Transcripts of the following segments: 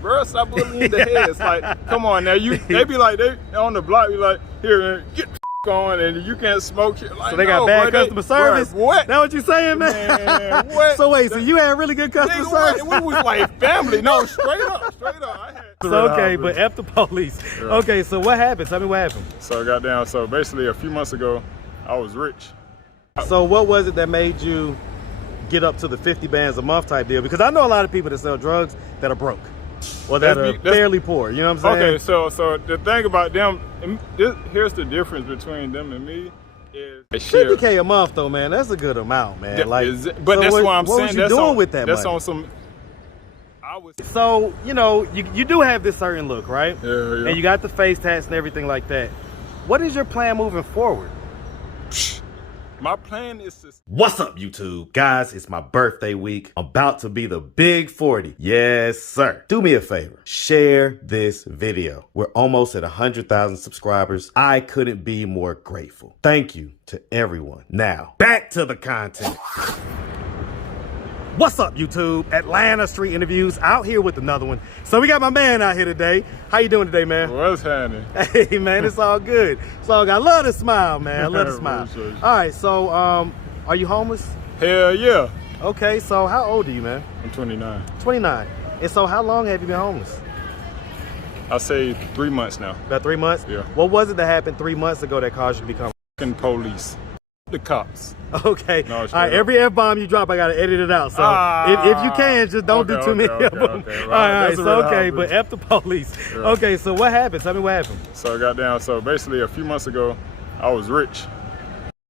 bro. Stop bullying the heads. Like, come on now. They be like, they on the block, be like, here, get the on, and you can't smoke. Like, so they got bad customer service? Bro, what? That what you saying, man? What? So wait, so you had really good customer service? We was like family. No, straight up. I had so okay, but F the police. Yeah. Okay, so what happened? Tell me what happened. So goddamn, so basically a few months ago, I was rich. So what was it that made you get up to the 50 bands a month type deal? Because I know a lot of people that sell drugs that are broke or that are fairly poor. You know what I'm saying? Okay, so the thing about them, here's the difference between them and me. Is 50K a month though, man. That's a good amount, man. But so that's what I'm saying. What was you doing with that That's money? on some. So, you know, you do have this certain look, right? Yeah. And you got the face tats and everything like that. What is your plan moving forward? My plan is to... What's up, YouTube? Guys, it's my birthday week. I'm about to be the big 40. Yes, sir. Do me a favor. Share this video. We're almost at 100,000 subscribers. I couldn't be more grateful. Thank you to everyone. Now, back to the content. What's up, YouTube? Atlanta Street Interviews out here with another one. So we got my man out here today. How you doing today, man? What's happening? Hey, man, it's all good. So I love to smile, man. I love to smile. All right, so are you homeless? Hell yeah. Okay, so how old are you, man? I'm 29. 29. And so how long have you been homeless? I say 3 months now. About 3 months? Yeah. What was it that happened 3 months ago that caused you to become police? The cops. Okay. No, all right. Every F-bomb you drop, I gotta edit it out. So if you can, just don't do too many of them. Okay. All right. So okay, but F the police. Yeah. Okay. So what happened? Tell me what happened. So goddamn. So basically, a few months ago, I was rich.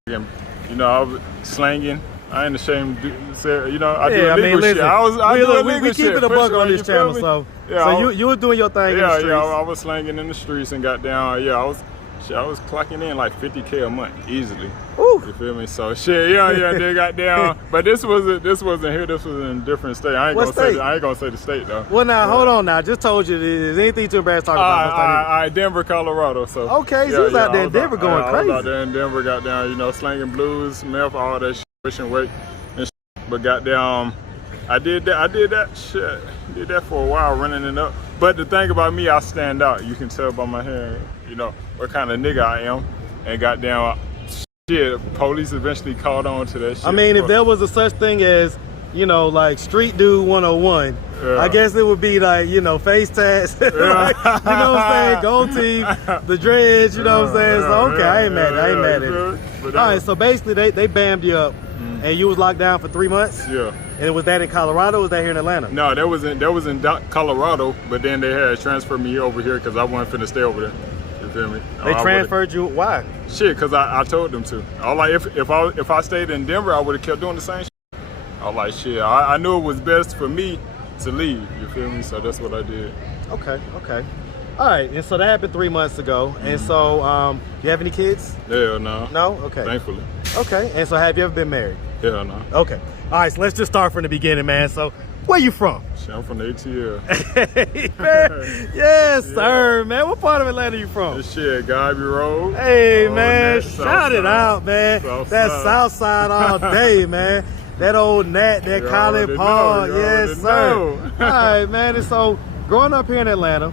You know, I was slanging. I ain't ashamed to say, you know, I do illegal shit. We keep it a buck on this channel, so you were doing your thing in the streets. Yeah, I was slanging in the streets and got down. Yeah, I was clocking in like 50K a month easily. Ooh. You feel me? So shit, yeah, they got down. But this wasn't here. This was in a different state. I ain't gonna say the state though. Well, now hold on. Now, just told you. Is anything too embarrassed to talk about? All right, Denver, Colorado. So okay, so you was out there in Denver going crazy. I was out there in Denver, got down. You know, slanging blues, meth, all that shit, pushing weight and shit. But got down. I did that shit. Did that for a while, running it up. But the thing about me, I stand out. You can tell by my hair, you know, what kind of nigga I am. And got down, shit, police eventually caught on to that shit. I mean, if there was a such thing as, you know, like Street Dude 101, I guess it would be like, you know, face tats, like, you know what I'm saying, gold teeth, the dreads, you know what I'm saying? So, okay, I ain't mad at it. All right, so basically they bammed you up. And you was locked down for 3 months? Yeah. And was that in Colorado or was that here in Atlanta? No, that was in Colorado, but then they had transferred me over here because I wasn't finna stay over there. You feel me? They transferred you, why? Shit, because I told them to. I like, if I stayed in Denver, I would have kept doing the same shit. I was like, shit, I knew it was best for me to leave, you feel me? So that's what I did. Okay. All right, and so that happened 3 months ago. And so, you have any kids? Hell no. No? Okay. Thankfully. Okay, and so have you ever been married? Hell no. Okay. All right, so let's just start from the beginning, man. So, where you from? Shit, I'm from the ATL. Hey, man. Yes, sir, man. What part of Atlanta you from? This shit, Guyby Road. Hey, man, shout it out, man. That's Southside all day, man. That old Nat, that College Park. Yes, sir. All right, man. And so, growing up here in Atlanta,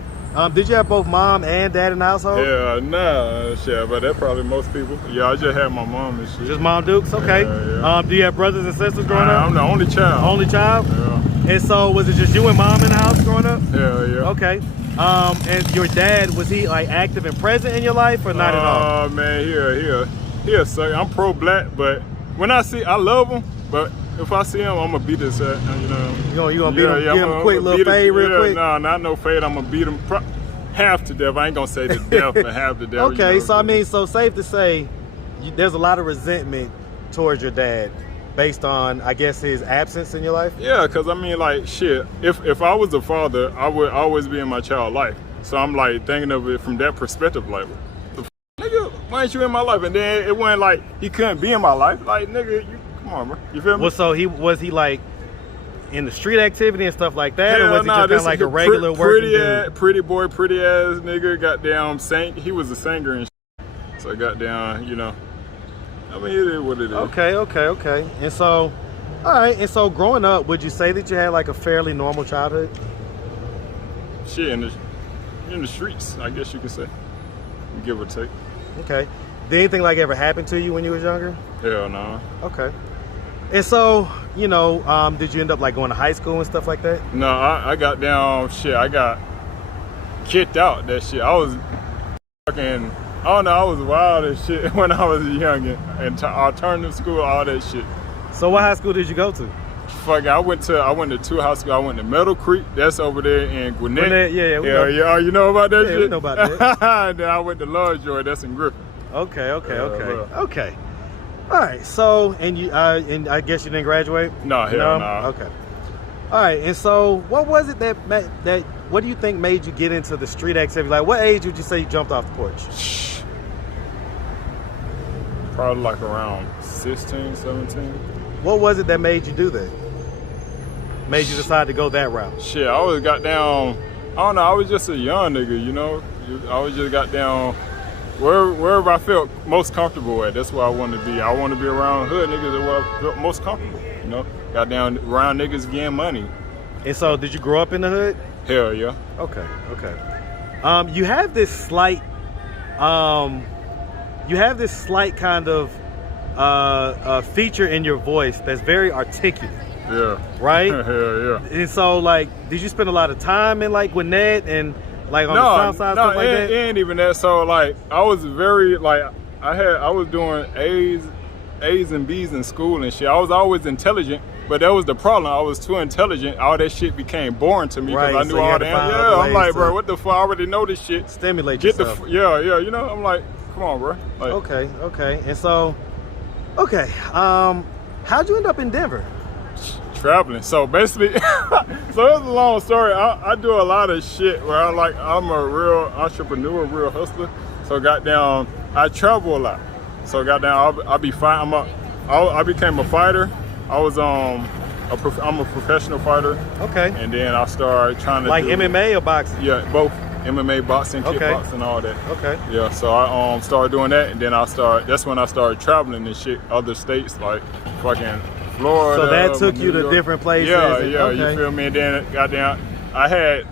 did you have both mom and dad in the household? Yeah, nah, shit, but that's probably most people. Yeah, I just had my mom and shit. Just Mom Dukes? Okay. Yeah. Do you have brothers and sisters growing up? I'm the only child. Only child? Yeah. And so, was it just you and mom in the house growing up? Yeah. Okay. And your dad, was he like active and present in your life or not at all? Oh, man, here, sir. I'm pro-black, but when I love him, but if I see him, I'm gonna beat his ass, you know. You gonna beat him, give him a quick little fade real quick? No, not no fade. I'm gonna beat him half to death. I ain't gonna say to death, but half to death. Okay, you know? so I mean, so safe to say, there's a lot of resentment towards your dad based on, I guess, his absence in your life? Yeah, because I mean, like, shit, if I was a father, I would always be in my child's life. So I'm like thinking of it from that perspective, like, nigga, why ain't you in my life? And then it wasn't like he couldn't be in my life. Like, nigga, come on, bro. You feel me? Well, so was he like in the street activity and stuff like that, or was he just kind of like a regular working dude? Pretty ass nigga, goddamn he was a singer and shit. So goddamn, you know. I mean, it is what it is. Okay. And so, all right. And so, growing up, would you say that you had like a fairly normal childhood? shit in the streets, I guess you could say, give or take. Okay. Did anything like ever happen to you when you was younger? Hell no. Okay. And so, you know, did you end up like going to high school and stuff like that? No, I got down, shit, I got kicked out that shit. I was fucking, I don't know, I was wild as shit when I was young and alternative school, all that shit. So what high school did you go to? Fuck, I went to two high schools. I went to Meadow Creek, that's over there in Gwinnett. Yeah, we know. Yeah, you know about that shit? Yeah, we know about that. And then I went to Lovejoy, that's in Griffin. Okay. Okay. All right. So, and I guess you didn't graduate? No, hell no. Okay. All right. And so, what was it that what do you think made you get into the street activity? Like, what age would you say you jumped off the porch? Probably like around 16, 17. What was it that made you do that? Made you decide to go that route? Shit, I always got down, I don't know, I was just a young nigga, you know? I was just got down wherever I felt most comfortable at. That's where I wanted to be. I want to be around hood niggas that were I felt most comfortable, you know? Got down around niggas getting money. And so, did you grow up in the hood? Hell yeah. Okay. You have this slight, kind of feature in your voice that's very articulate. Yeah. Right? Hell yeah. And so, like, did you spend a lot of time in, like, Gwinnett and, like, on the south side, stuff like that? No, it ain't even that. So, like, I was very, like, I was doing A's and B's in school and shit. I was always intelligent, but that was the problem. I was too intelligent. All that shit became boring to me because I knew all that. Yeah, I'm like, bro, what the fuck? I already know this shit. Stimulate yourself. Yeah, you know, I'm like, come on, bro. Like, okay. And so, how'd you end up in Denver? Traveling. So basically, so it's a long story. I do a lot of shit where I'm a real entrepreneur, real hustler. So goddamn, I travel a lot. So goddamn, I'll be fine. I became a fighter. I'm a professional fighter. Okay. And then I started trying to do MMA or boxing? Yeah, both. MMA, boxing, kickboxing, all that. Okay. Yeah, so I started doing that, and then that's when I started traveling and shit, other states like fucking Florida. So that took you to different places. Yeah, you feel me? And then goddamn, I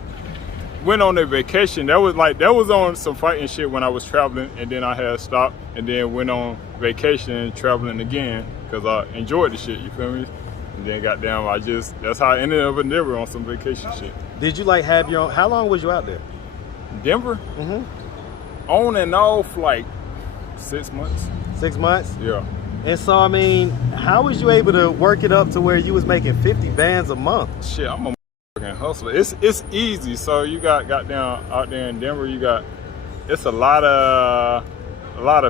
went on a vacation. That was on some fighting shit when I was traveling, and then I had stopped, and then went on vacation and traveling again because I enjoyed the shit. You feel me? And then goddamn, that's how I ended up in Denver on some vacation shit. Did you like have your own? How long was you out there? Denver? On and off like 6 months. 6 months? Yeah. And so, I mean, how was you able to work it up to where you was making 50 bands a month? Shit, I'm a fucking hustler. It's easy. So you got down out there in Denver, it's a lot of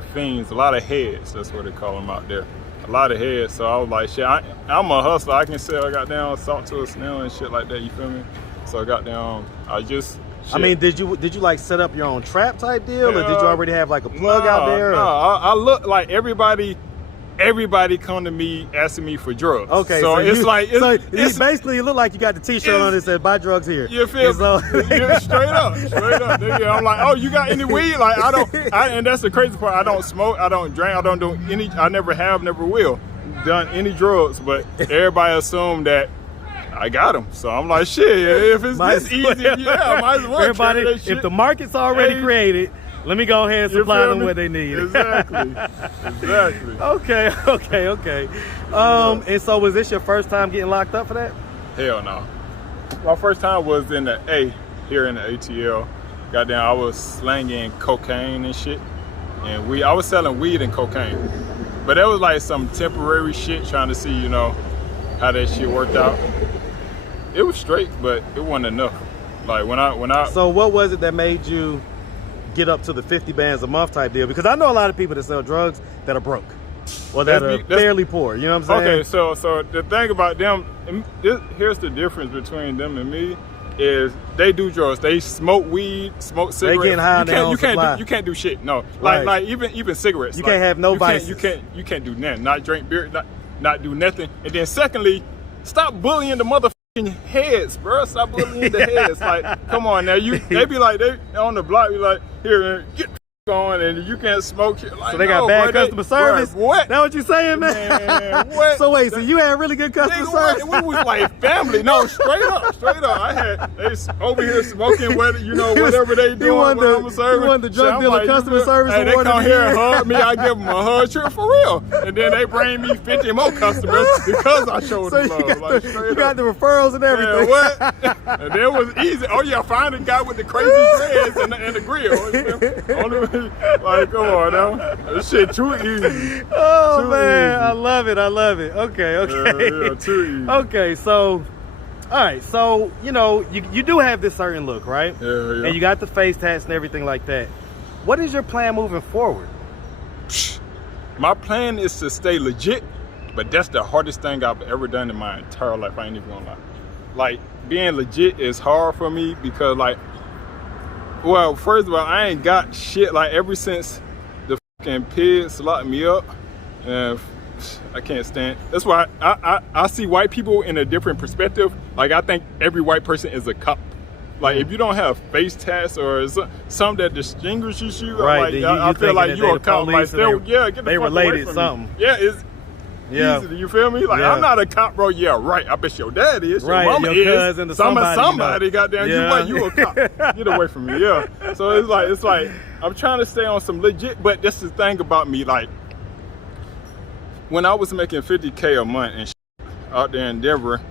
fiends, a lot of heads. That's what they call them out there. A lot of heads. So I was like, shit, I'm a hustler. I can sell goddamn salt to a snail and shit like that. You feel me? So goddamn, shit. I mean, did you like set up your own trap type deal, or did you already have like a plug out there? No, I look like everybody come to me asking me for drugs. Okay, so it's basically, it looked like you got the T-shirt on that said "Buy drugs here." You feel me? Yeah, straight up. Nigga, I'm like, oh, you got any weed? Like, and that's the crazy part. I don't smoke, I don't drink, I don't do any. I never have, never will done any drugs. But everybody assumed that I got them, so I'm like, shit. If it's this easy, yeah, might as well. Everybody, if the market's already created, let me go ahead and supply them what they need. Exactly. Okay. And so, was this your first time getting locked up for that? Hell no. My first time was in the A here in the ATL. Goddamn, I was slanging cocaine and shit, and I was selling weed and cocaine, but that was like some temporary shit, trying to see, you know, how that shit worked out. It was straight, but it wasn't enough. Like when I. So what was it that made you get up to the 50 bands a month type deal? Because I know a lot of people that sell drugs that are broke or that are fairly poor. You know what I'm saying? Okay, so the thing about them, here's the difference between them and me, is they do drugs. They smoke weed, smoke cigarettes. They getting high on their own supply. You can't do shit. No, like even cigarettes. You can't have no vices. You can't do nothing. Not drink beer. Not do nothing. And then secondly, stop bullying the motherfucking heads, bro. Stop bullying the heads. Like, come on now. They be like, they on the block, be like, here, get on and you can't smoke shit. Like, so they got bad customer service? Bro, what? That what you saying, man? What? So wait, so you had really good customer service? We was like family. No, straight up. They over here smoking, whatever they doing. You want the drug dealer customer service? Hey, they come here and hug me. I give them a hug, trip for real. And then they bring me 50 more customers because I showed them love. You got the referrals and everything. Yeah, what? And it was easy. Oh yeah, find the guy with the crazy dreads and the grill. Like, come on now. This shit too easy. Oh, too man. easy. I love it. Okay. Yeah, too easy. Okay, so, all right. So, you do have this certain look, right? Yeah. And you got the face tats and everything like that. What is your plan moving forward? My plan is to stay legit, but that's the hardest thing I've ever done in my entire life. I ain't even gonna lie. Like, being legit is hard for me because, like, well, first of all, I ain't got shit. Like, ever since the fucking pigs locked me up, and I can't stand. That's why I see white people in a different perspective. Like, I think every white person is a cop. Like, if you don't have face tats or something that distinguishes you, right? Like, I feel like you're a cop. Like, get the fuck related away from something. Me. Yeah, it's easy. You feel me? Like, I'm not a cop, bro. Yeah, right. I bet your dad is. Your mama your is. Cousin to somebody goddamn. You a cop. Get away from me. Yeah. So it's like I'm trying to stay on some legit. But that's the thing about me. Like, when I was making $50K a month and out there in Denver,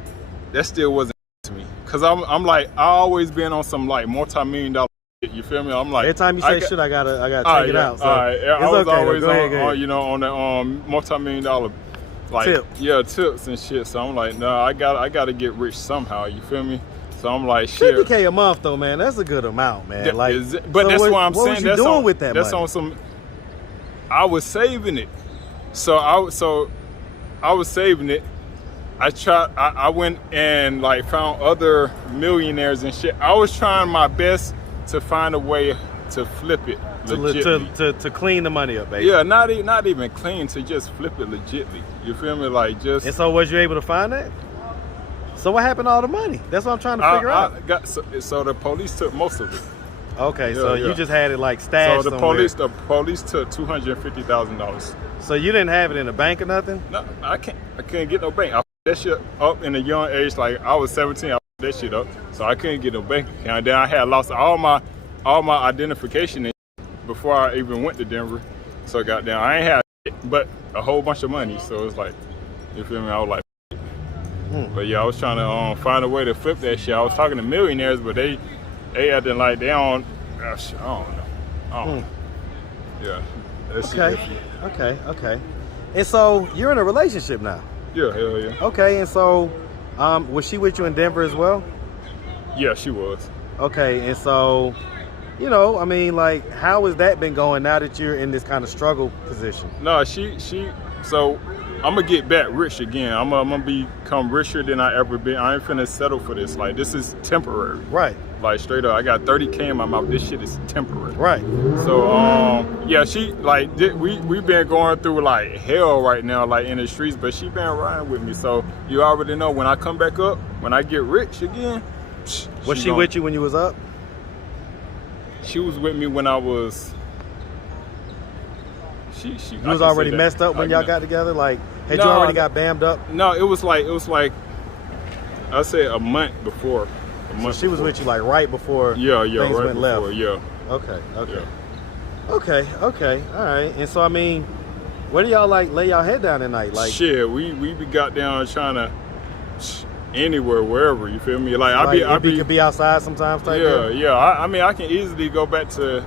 that still wasn't to me. Cause I'm like, I always been on some like multi-million-dollar shit, you feel me? I'm like, every time you say shit, I gotta take it out. So I was always go ahead. on the multi-million-dollar like tips and shit. So I'm like, nah, I gotta get rich somehow, you feel me? So I'm like, shit. $50K a month though, man, that's a good amount, man. But that's what I'm saying. What was you doing with that money? That's on some. I was saving it. So I was saving it. I went and like found other millionaires and shit. I was trying my best to find a way to flip it legitly. To clean the money up, baby. Yeah, not even clean, to just flip it legitly. You feel me? Like, just. And so was you able to find that? So what happened to all the money? That's what I'm trying to figure out. So the police took most of it. Okay, so you just had it like stashed So the police took $250,000. So you didn't have it in the bank or nothing? No, I couldn't get no bank. I that shit up in a young age. Like, I was 17, I that shit up, so I couldn't get no bank account. And then I had lost all my identification before I even went to Denver. So goddamn, I ain't had shit, but a whole bunch of money. So it's like, you feel me? I was like, but yeah, I was trying to find a way to flip that shit. I was talking to millionaires, but they acting like they don't. Gosh, I don't know. Yeah. Okay. And so you're in a relationship now? Yeah, hell yeah. Okay, and so was she with you in Denver as well? Yeah, she was. Okay, and so, I mean, like, how has that been going now that you're in this kind of struggle position? No, so I'm gonna get back rich again. I'm gonna become richer than I ever been. I ain't finna settle for this. Like, this is temporary. Right. Like, straight up, I got 30K in my mouth. This shit is temporary. Right. So, yeah, she, like, we've been going through, like, hell right now, like, in the streets, but she been riding with me. So, you already know, when I come back up, when I get rich again, was she with you when you was up? She was with me when I was... You was already messed up when y'all got together? Like, had you already got bammed up? No, it was like, I'd say a month before. So she was with you like right before things right went before, left? Yeah. Okay. Yeah. All right. And so, I mean, where do y'all like lay y'all head down at night? Like, shit, we got down trying to anywhere, wherever, you feel me? Like, I could be outside sometimes type deal? Yeah. I mean, I can easily go back to,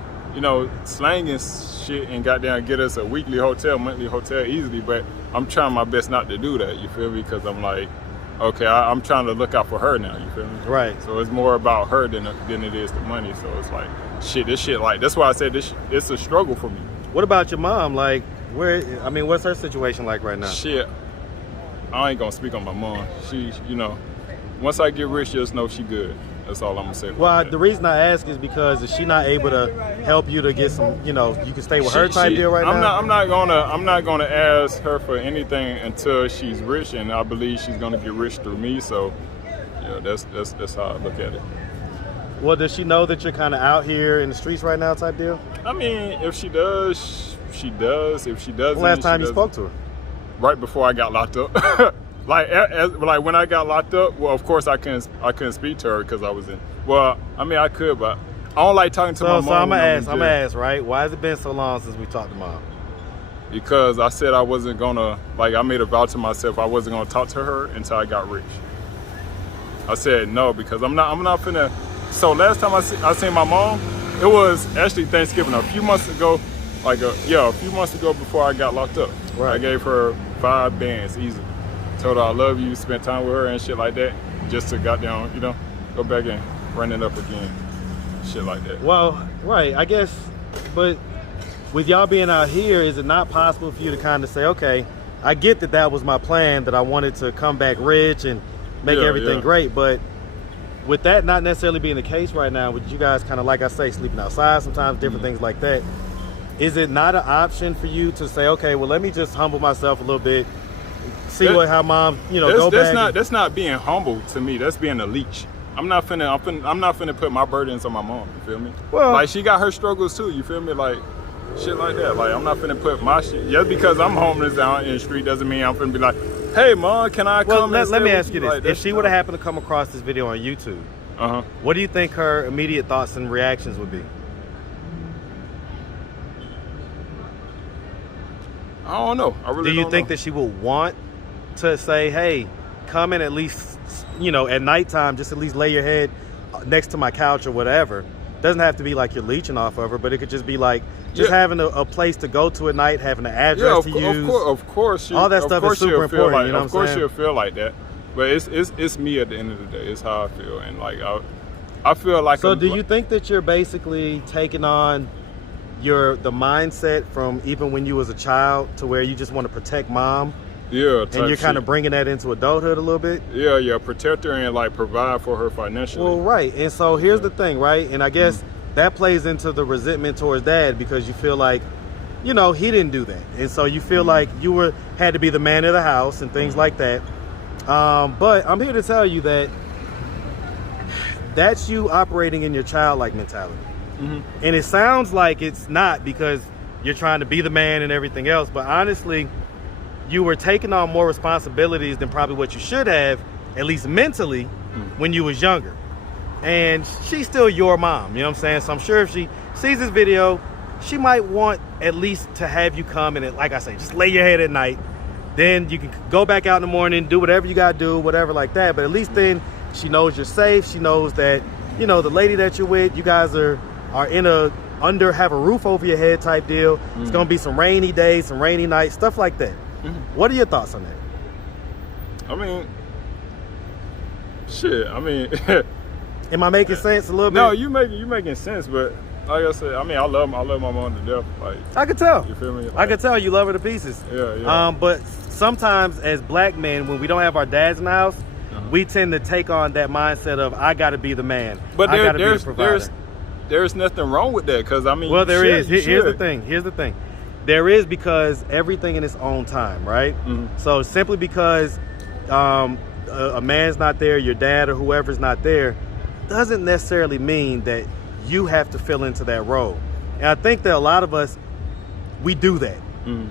slanging shit and got down, get us a weekly hotel, monthly hotel easily, but I'm trying my best not to do that, you feel me? Because I'm like, okay, I'm trying to look out for her now, you feel me? Right. So it's more about her than it is the money. So it's like, this shit, like, that's why I said it's a struggle for me. What about your mom? Like, what's her situation like right now? Shit, I ain't gonna speak on my mom. She, once I get rich, just know she good. That's all I'm gonna say. Well, the reason I ask is because is she not able to help you to get some, you can stay with her type deal right now? I'm not gonna ask her for anything until she's rich, and I believe she's gonna get rich through me. So, yeah, that's how I look at it. Well, does she know that you're kind of out here in the streets right now type deal? I mean, if she does, she does. If she doesn't, Last time you doesn't. spoke to her? Right before I got locked up. like when I got locked up, well, of course I couldn't speak to her because I was in. Well, I mean I could, but I don't like talking to my mom. So I'm gonna ask, right? Why has it been so long since we talked to mom? Because I said I wasn't gonna, like, I made a vow to myself I wasn't gonna talk to her until I got rich. I said no because I'm not finna. So last time I seen my mom, it was actually Thanksgiving a few months ago, a few months ago before I got locked up. Right. I gave her 5 bands easy. Told her I love you, spent time with her and shit like that, just to goddamn, go back and run it up again, shit like that. Well, right, I guess, but with y'all being out here, is it not possible for you to kind of say, okay, I get that was my plan, that I wanted to come back rich and make everything great, but with that not necessarily being the case right now, with you guys kind of, like I say, sleeping outside sometimes, different things like that, is it not an option for you to say, okay, well, let me just humble myself a little bit, see how mom, go back? That's not being humble to me. That's being a leech. I'm not finna put my burdens on my mom. You feel me? Well, like she got her struggles too. You feel me? Like shit like that. Like I'm not finna put my shit. Just because I'm homeless down in the street doesn't mean I'm finna be like, hey mom, can I come? Well, let me ask you this: like, if she would have happened to come across this video on YouTube, what do you think her immediate thoughts and reactions would be? I don't know. I really don't know. Do you think that she would want to say, hey, come in at least, at nighttime, just at least lay your head next to my couch or whatever? Doesn't have to be like you're leeching off of her, but it could just be like just having a place to go to at night, having an address to use. Of course. All that stuff is super important. Of course she'll feel like that. But it's me at the end of the day. It's how I feel. And like I feel like. So do you think that you're basically taking on the mindset from even when you was a child to where you just want to protect mom? Yeah, and you're kind of bringing that into adulthood a little bit? Yeah, protect her and like provide for her financially. Well, right. And so here's the thing, right? And I guess that plays into the resentment towards dad because you feel like, he didn't do that. And so you feel like you had to be the man of the house and things like that. But I'm here to tell you that that's you operating in your childlike mentality. And it sounds like it's not because you're trying to be the man and everything else, but honestly, you were taking on more responsibilities than probably what you should have, at least mentally, when you was younger. And she's still your mom, you know what I'm saying? So I'm sure if she sees this video, she might want at least to have you come and, like I say, just lay your head at night. Then you can go back out in the morning, do whatever you gotta do, whatever like that. But at least then she knows you're safe. She knows that, the lady that you're with, you guys are in have a roof over your head type deal. It's gonna be some rainy days, some rainy nights, stuff like that. What are your thoughts on that? I mean, shit. I mean, am I making sense a little bit? No, you making sense, but like I said, I mean, I love my mom to death. Like I could tell. You feel me? Like, I could tell you love her to pieces. Yeah. But sometimes as black men, when we don't have our dads in the house, we tend to take on that mindset of I got to be the man. But I got to be the provider. There's nothing wrong with that because I mean. Well, there is. Here's the thing. There is, because everything in its own time, right? So simply because a man's not there, your dad or whoever's not there, doesn't necessarily mean that you have to fill into that role. And I think that a lot of us, we do that.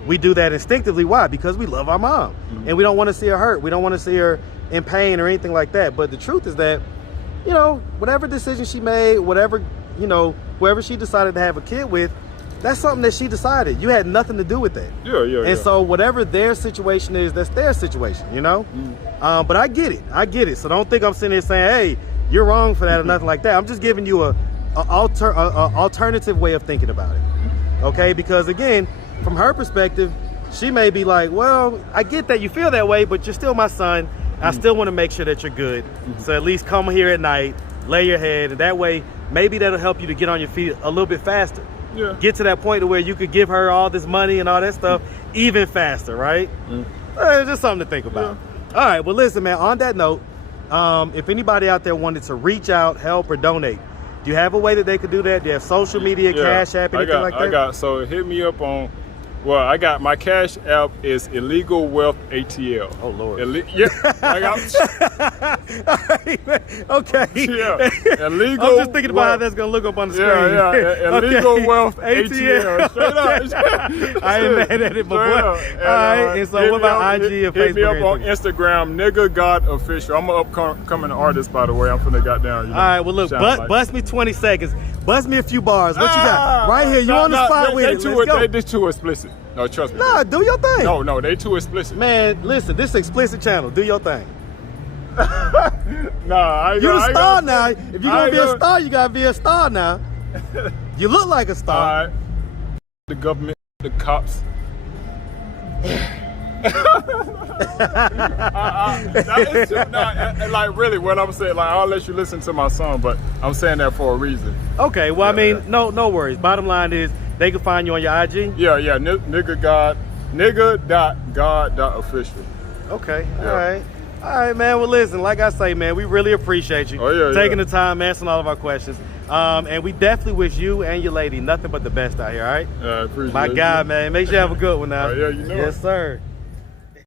We do that instinctively. Why? Because we love our mom and we don't want to see her hurt. We don't want to see her in pain or anything like that. But the truth is that, whatever decision she made, whatever, whoever she decided to have a kid with, that's something that she decided. You had nothing to do with that. Yeah. So whatever their situation is, that's their situation, But I get it. So don't think I'm sitting here saying, hey, you're wrong for that or nothing like that. I'm just giving you a alternative way of thinking about it. Okay? Because again, from her perspective, she may be like, well, I get that you feel that way, but you're still my son. I still want to make sure that you're good. So at least come here at night, lay your head, and that way, maybe that'll help you to get on your feet a little bit faster. Yeah. Get to that point to where you could give her all this money and all that stuff even faster, right? Just something to think about. All right, well, listen, man, on that note, if anybody out there wanted to reach out, help, or donate, do you have a way that they could do that? Do you have social media, Cash App, anything like that? So hit me up on, I got my Cash App is illegalwealthatl. Oh, Lord. Okay. Yeah. Illegal. I'm just thinking about how wealth. that's gonna look up on the screen. Yeah. Illegal Okay. wealth ATL. Straight up. I ain't mad at it, but boy. All right. And so, what about IG and Facebook? Hit me up on and everything? Instagram, Nigga God Official. I'm an upcoming artist, by the way. I'm finna goddamn. You know, All right. Well, look, bust me 20 seconds. Bust me a few bars. What you got? Right here. You on the spot with it. Let's go. They too explicit. No, trust me. Nah, do your thing. No, they too explicit. Man, listen, this is explicit channel. Do your thing. Nah, You the star now. If you're gonna be a star, you gotta be a star now. You look like a star. All right. The government, the cops. Like really, what I'm saying, like I'll let you listen to my song, but I'm saying that for a reason. Okay, well, I mean, no worries. Bottom line is they can find you on your IG. Yeah, nigga.god.official. Okay, all right, man. Well, listen, like I say, man, we really appreciate you taking the time, answering all of our questions. And we definitely wish you and your lady nothing but the best out here, all right? Appreciate My guy, man. Make sure you have a good one now. Yeah, you know Yes, sir.